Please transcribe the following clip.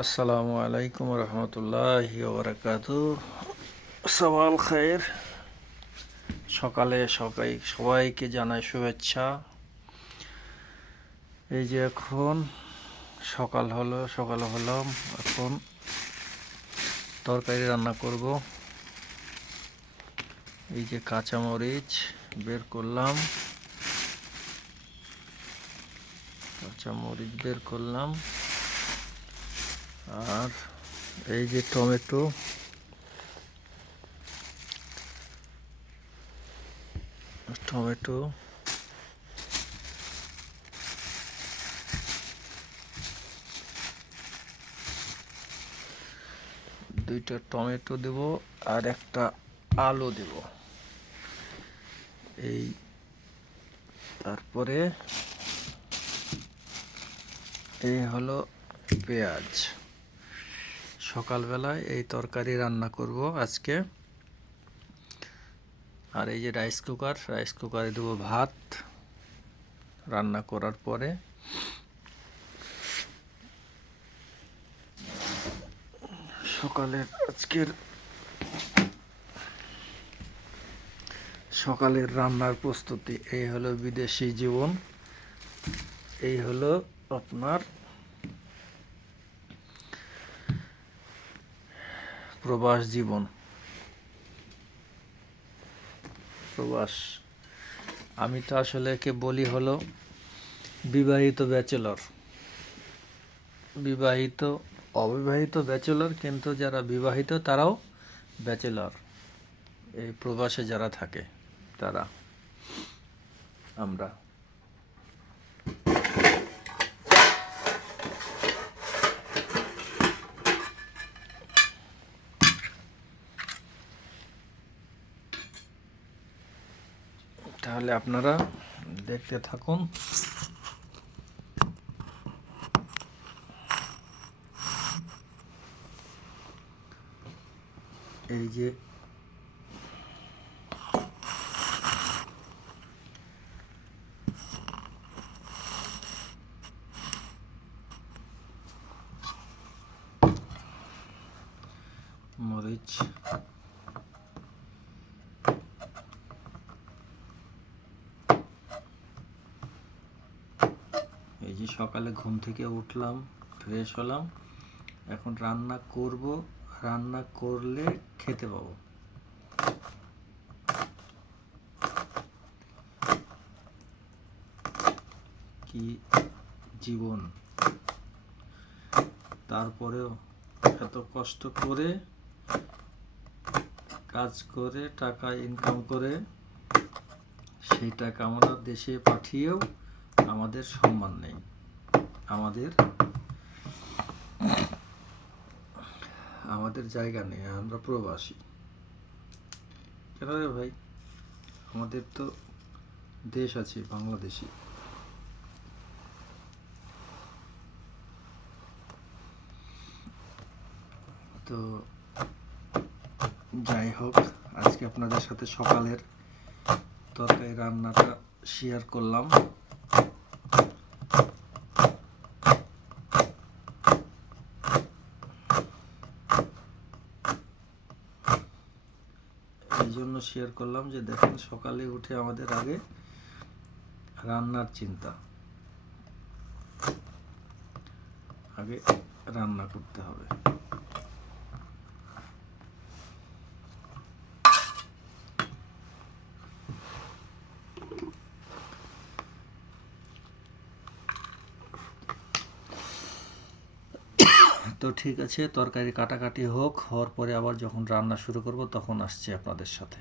আসসালামু আলাইকুম রহমতুল্লাহি ওবরাকাতু। সওয়াল খায়ের। সকালে সবাইকে জানাই শুভেচ্ছা। এই যে এখন সকাল হলাম। এখন তরকারি রান্না করব। এই যে কাঁচামরিচ বের করলাম, আর এই যে টমেটো, দুইটা টমেটো দেব আর একটা আলু দেব। এই তারপরে এই হলো পেঁয়াজ। সকালবেলায় এই তরকারি রান্না করব আজকে। আর এই যে রাইস কুকারে দেবো ভাত রান্না করার পরে। সকালের রান্নার প্রস্তুতি। এই হলো বিদেশি জীবন, এই হলো আপনার প্রবাস জীবন। আমি তো আসলে কে বলি হলো বিবাহিত ব্যাচেলর, অবিবাহিত ব্যাচেলর, কিন্তু যারা বিবাহিত তারাও ব্যাচেলর। এই প্রবাসে যারা থাকে তারা আমরা। তাহলে আপনারা দেখতে থাকুন। এই যে মরিচ, এই যে সকালে ঘুম থেকে উঠলাম, ফ্রেশ হলাম, এখন রান্না করব। রান্না করলে খেতে পাবো। কি জীবন! তারপরেও এত কষ্ট করে কাজ করে টাকা ইনকাম করে সেই টাকা আমরা দেশে পাঠিয়েও আমাদের সম্মান নেই, আমাদের জায়গা নেই। আমরা প্রবাসী কেন রে ভাই? আমাদের তো দেশ আছে, বাংলাদেশি। তো যাই হোক, আজকে আপনাদের সাথে সকালের তরকারি রান্নাটা শেয়ার করলাম। এই জন্য শেয়ার করলাম যে দেখেন, সকালে উঠে আমাদের আগে রান্নার চিন্তা, আগে রান্না করতে হবে। তো ঠিক আছে, তরকারি কাটাকাটি হওয়ার পরে আবার যখন রান্না শুরু করব তখন আসছি আপনাদের সাথে।